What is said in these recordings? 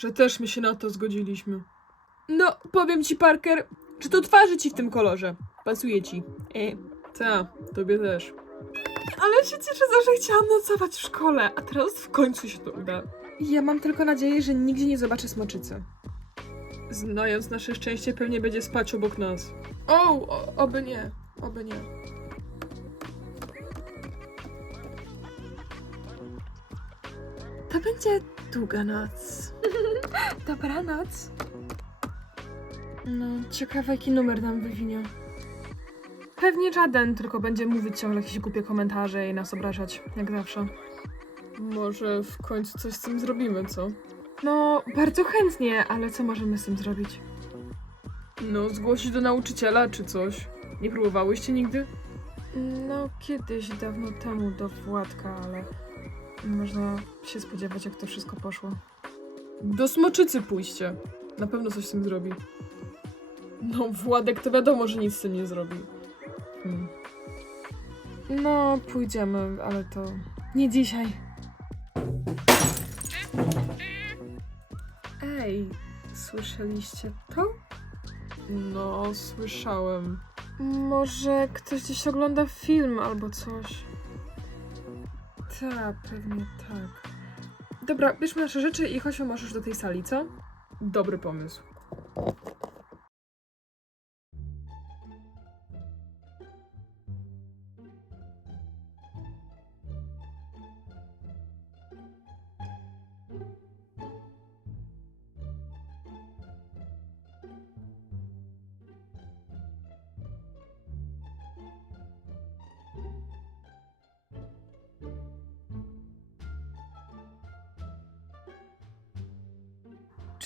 że też my się na to zgodziliśmy. No, powiem ci, Parker, że to twarzy ci w tym kolorze. Pasuje ci. E. Ta, tobie też. Ale się cieszę, że chciałam nocować w szkole, a teraz w końcu się to uda. Ja mam tylko nadzieję, że nigdzie nie zobaczę smoczycy. Znając nasze szczęście, pewnie będzie spać obok nas. O, o oby nie, oby nie. To będzie długa noc. Dobranoc. No, ciekawe jaki numer nam wywinie. Pewnie żaden, tylko będzie mówić ciągle jakieś głupie komentarze i nas obrażać, jak zawsze. Może w końcu coś z tym zrobimy, co? No, bardzo chętnie, ale co możemy z tym zrobić? No, zgłosić do nauczyciela czy coś. Nie próbowałyście nigdy? No, kiedyś, dawno temu do Władka, ale można się spodziewać, jak to wszystko poszło. Do Smoczycy pójście. Na pewno coś z tym zrobi. No, Władek to wiadomo, że nic z tym nie zrobi. Hmm. No, pójdziemy, ale to nie dzisiaj. Ej, słyszeliście to? No, słyszałem. Może ktoś gdzieś ogląda film albo coś. Tak, pewnie tak. Dobra, bierzmy nasze rzeczy i chodźmy może już do tej sali, co? Dobry pomysł.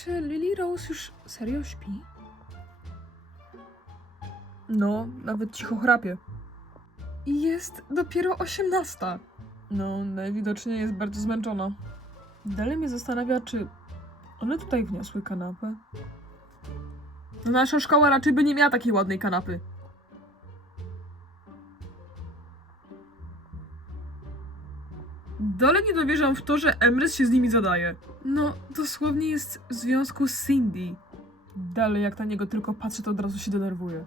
Czy Lily Rose już serio śpi? No, nawet cicho chrapie. Jest dopiero osiemnasta. No, najwidoczniej jest bardzo zmęczona. Dalej mnie zastanawia, czy one tutaj wniosły kanapę. No, nasza szkoła raczej by nie miała takiej ładnej kanapy. Dalej nie dowierzam w to, że Emrys się z nimi zadaje. No, dosłownie jest w związku z Cindy. Dalej, jak na niego tylko patrzę, to od razu się denerwuje.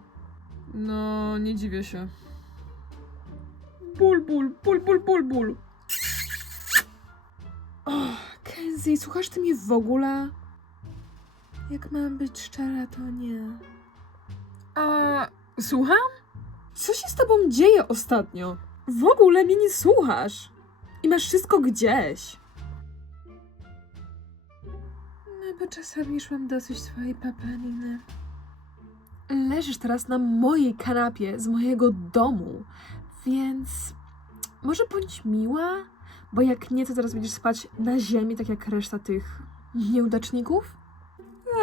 No, nie dziwię się. Ból, ból, ból, ból, ból, ból. Oh, Kenzie, słuchasz ty mnie w ogóle? Jak mam być szczera, to nie. A, słucham? Co się z tobą dzieje ostatnio? W ogóle mnie nie słuchasz. I masz wszystko gdzieś. No bo czasami już mam dosyć twojej paplaniny. Leżysz teraz na mojej kanapie z mojego domu, więc może bądź miła, bo jak nie, to zaraz będziesz spać na ziemi, tak jak reszta tych nieudaczników.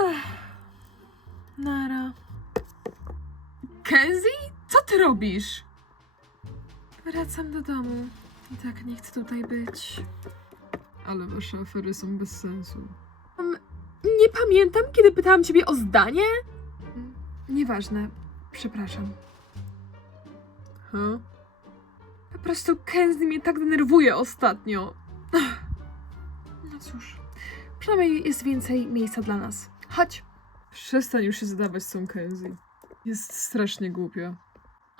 Ech. Nara. Kenzie? Co ty robisz? Wracam do domu. I tak nie chcę tutaj być. Ale wasze afery są bez sensu. nie pamiętam, kiedy pytałam ciebie o zdanie? Nieważne. Przepraszam. Huh? Po prostu Kenzie mnie tak denerwuje ostatnio. Ach. No cóż. Przynajmniej jest więcej miejsca dla nas. Chodź. Przestań już się zadawać z tą Kenzie. Jest strasznie głupia.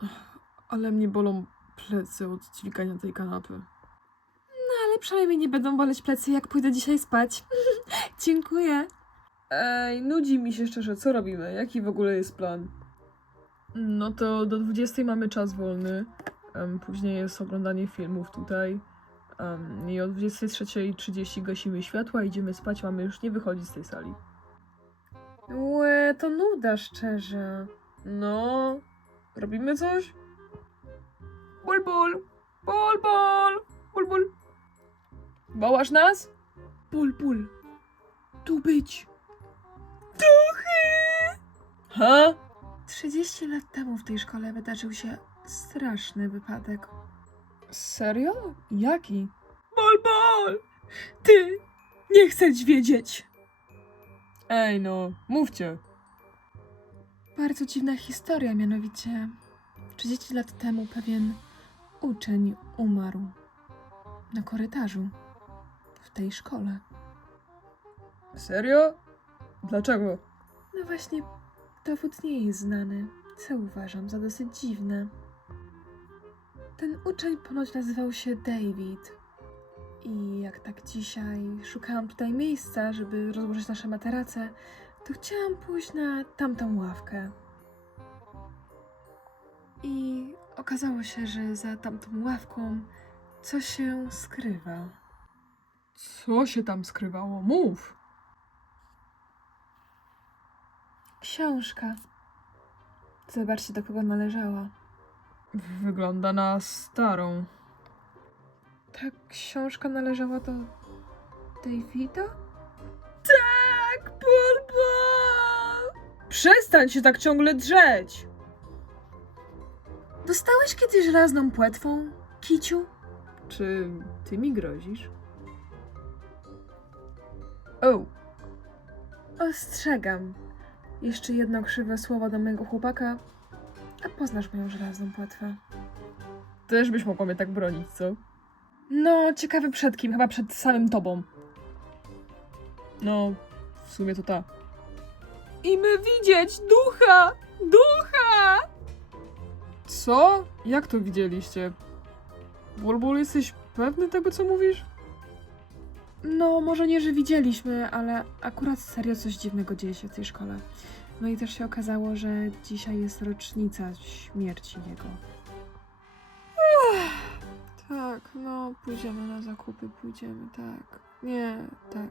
Ach, Ale mnie bolą plecy od dźwigania tej kanapy. No ale przynajmniej nie będą boleć plecy, jak pójdę dzisiaj spać. Dziękuję. Ej, nudzi mi się szczerze, co robimy? Jaki w ogóle jest plan? No to do 20 mamy czas wolny. Em, później jest oglądanie filmów tutaj. Em, I o 23.30 gasimy światła, idziemy spać, mamy już nie wychodzić z tej sali. Łe, to nuda szczerze. No, robimy coś? Ból, ból, ból. Wołasz nas? Ból. Tu być. Duchy! Ha? 30 lat temu w tej szkole wydarzył się straszny wypadek. Serio? Jaki? Bol! Ty! Nie chcę wiedzieć! Ej no, mówcie. Bardzo dziwna historia, mianowicie 30 lat temu pewien uczeń umarł na korytarzu w tej szkole. Serio? Dlaczego? No właśnie, dowód nie jest znany, co uważam za dosyć dziwne. Ten uczeń ponoć nazywał się David. I jak tak dzisiaj szukałam tutaj miejsca, żeby rozłożyć nasze materace, to chciałam pójść na tamtą ławkę. I okazało się, że za tamtą ławką coś się skrywa. Co się tam skrywało? Mów! Książka. Zobaczcie, do kogo należała. Wygląda na starą. Ta książka należała do Davida? Tak, Bulbo! Przestań się tak ciągle drzeć! Dostałeś kiedyś żelazną płetwą, Kiciu? Czy ty mi grozisz? O, Ostrzegam. Jeszcze jedno krzywe słowo do mojego chłopaka, a poznasz moją żelazną płetwę. też byś mogła mnie tak bronić, co? No, ciekawy przed kim, chyba przed samym tobą. No, w sumie to ta. I my widzieć ducha! Ducha! Co? Jak to widzieliście? Bulbul, jesteś pewny tego, co mówisz? No, może nie, że widzieliśmy, ale akurat serio coś dziwnego dzieje się w tej szkole. No i też się okazało, że dzisiaj jest rocznica śmierci jego. Tak, no, pójdziemy na zakupy, pójdziemy, tak. Nie, tak.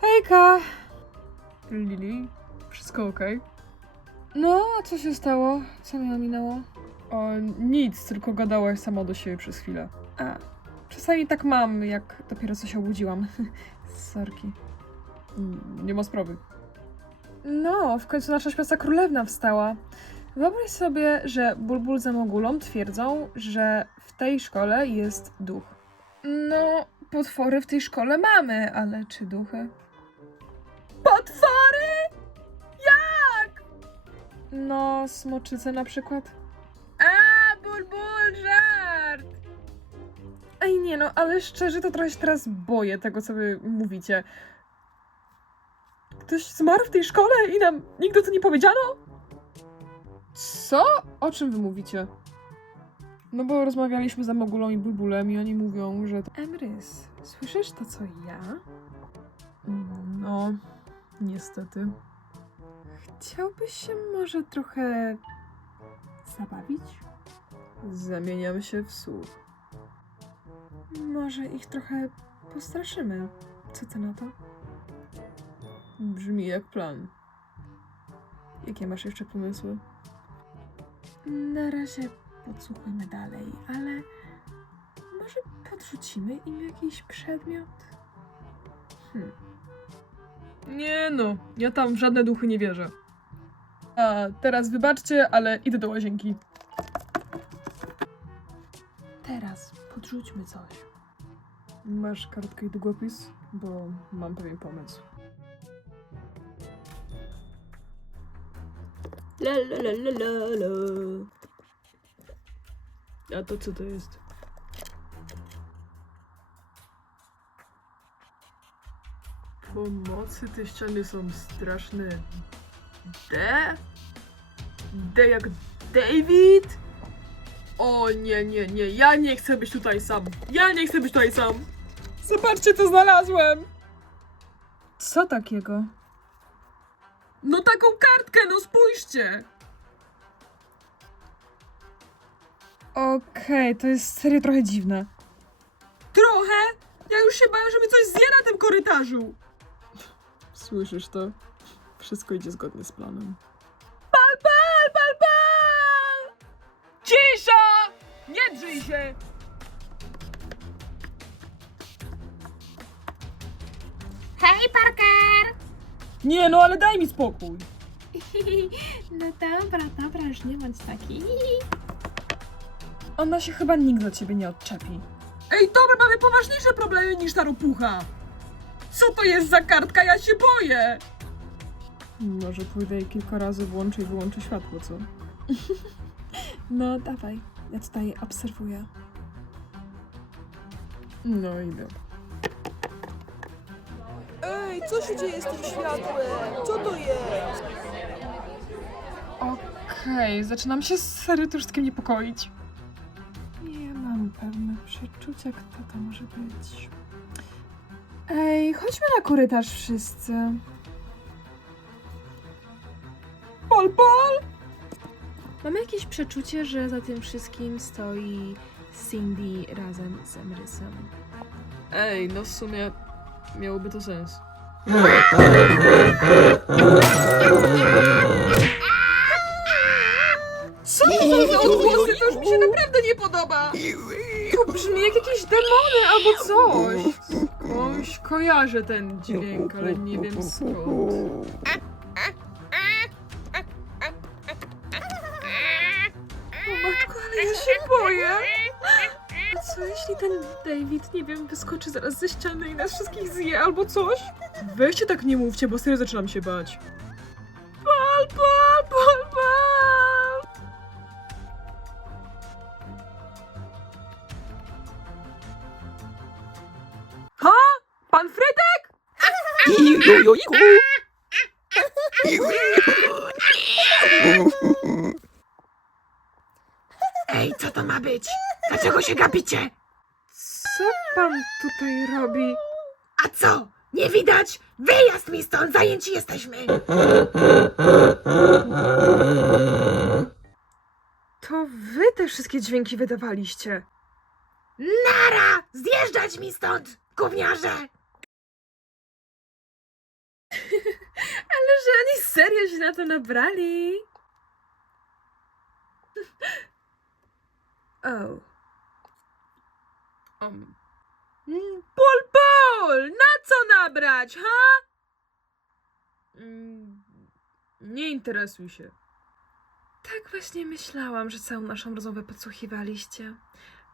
Hejka! Lili, wszystko okej? No, a co się stało? Co mnie minęło? O, nic, tylko gadałaś sama do siebie przez chwilę. A, czasami tak mam, jak dopiero co się obudziłam. Sorki. Nie ma sprawy. No, w końcu nasza śpiąca królewna wstała. Wyobraź sobie, że Bulbul za Mogulą twierdzą, że w tej szkole jest duch. No, potwory w tej szkole mamy, ale czy duchy? Potwory? No, smoczyce na przykład. A, Bulbul, żart! Ej, nie no, ale szczerze to trochę się teraz boję tego, co wy mówicie. Ktoś zmarł w tej szkole i nam nigdy to nie powiedziano? Co? O czym wy mówicie? No bo rozmawialiśmy z Amogulą i Bulbulem i oni mówią, że... To... Emrys, słyszysz to, co ja? Mm, No, niestety. Chciałbyś się może trochę zabawić? Zamieniam się w słuch. Może ich trochę postraszymy. Co ty na to? Brzmi jak plan. Jakie masz jeszcze pomysły? Na razie podsłuchujmy dalej, ale może podrzucimy im jakiś przedmiot? Hmm. Nie no, ja tam w żadne duchy nie wierzę. A teraz wybaczcie, ale idę do łazienki. Teraz podrzućmy coś. Masz kartkę i długopis? Bo mam pewien pomysł. La la la la la la. A to co to jest? Pomocy, te ściany są straszne. D? D jak David? O nie, nie, nie, ja nie chcę być tutaj sam. Ja nie chcę być tutaj sam. Zobaczcie, co znalazłem. Co takiego? No taką kartkę, no spójrzcie. Okej, to jest serio trochę dziwne. Trochę? Ja już się bałem, że mi coś zje na tym korytarzu. Słyszysz to? Wszystko idzie zgodnie z planem. Pal, pal, pal, pal! Cisza! Nie drzyj się! Hej, Parker! Nie, no ale daj mi spokój. No dobra, dobra, już nie bądź taki. Ona się chyba nigdy od ciebie nie odczepi. Ej, dobra, mamy poważniejsze problemy niż ta ropucha. Co to jest za kartka? Ja się boję. Może pójdę i kilka razy włączę i wyłączę światło, co? No, dawaj. Ja tutaj obserwuję. No idę. Ej, Co się dzieje z tym światłem? Co to jest? Okej, zaczynam się serio troszkę niepokoić. Nie mam pewne przeczucia, kto to może być. Ej, chodźmy na korytarz wszyscy. Pal, pal! Mam jakieś przeczucie, że za tym wszystkim stoi Cindy razem z Emrysem. Ej, no w sumie miałoby to sens. Co to za odgłosy? To już mi się naprawdę nie podoba! To brzmi jak jakieś demony albo coś. Skądś kojarzę ten dźwięk, ale nie wiem skąd. O matko, ale ja się boję! A co jeśli ten David, nie wiem, wyskoczy zaraz ze ściany i nas wszystkich zje albo coś? Weźcie tak nie mówcie, bo serio zaczynam się bać. Pal, Ej, co to ma być? Dlaczego się gapicie? Co pan tutaj robi? A co? Nie widać? Wyjazd mi stąd, zajęci jesteśmy! To wy te wszystkie dźwięki wydawaliście. Nara! Zjeżdżać mi stąd, gówniarze! Ale że oni serio się na to nabrali. Oh. Um. Pol, pol! Na co nabrać, ha? Mm, Nie interesuj się. Tak właśnie myślałam, że całą naszą rozmowę podsłuchiwaliście.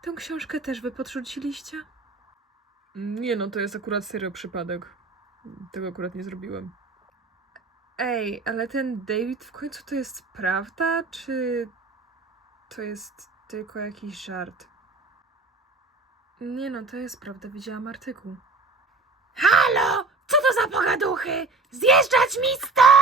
Tę książkę też wy podrzuciliście? Nie no, to jest akurat serio przypadek. Tego akurat nie zrobiłem. Ej, ale ten David w końcu to jest prawda, czy to jest tylko jakiś żart? Nie no, to jest prawda, widziałam artykuł. Halo! Co to za pogaduchy? Zjeżdżać mi stąd!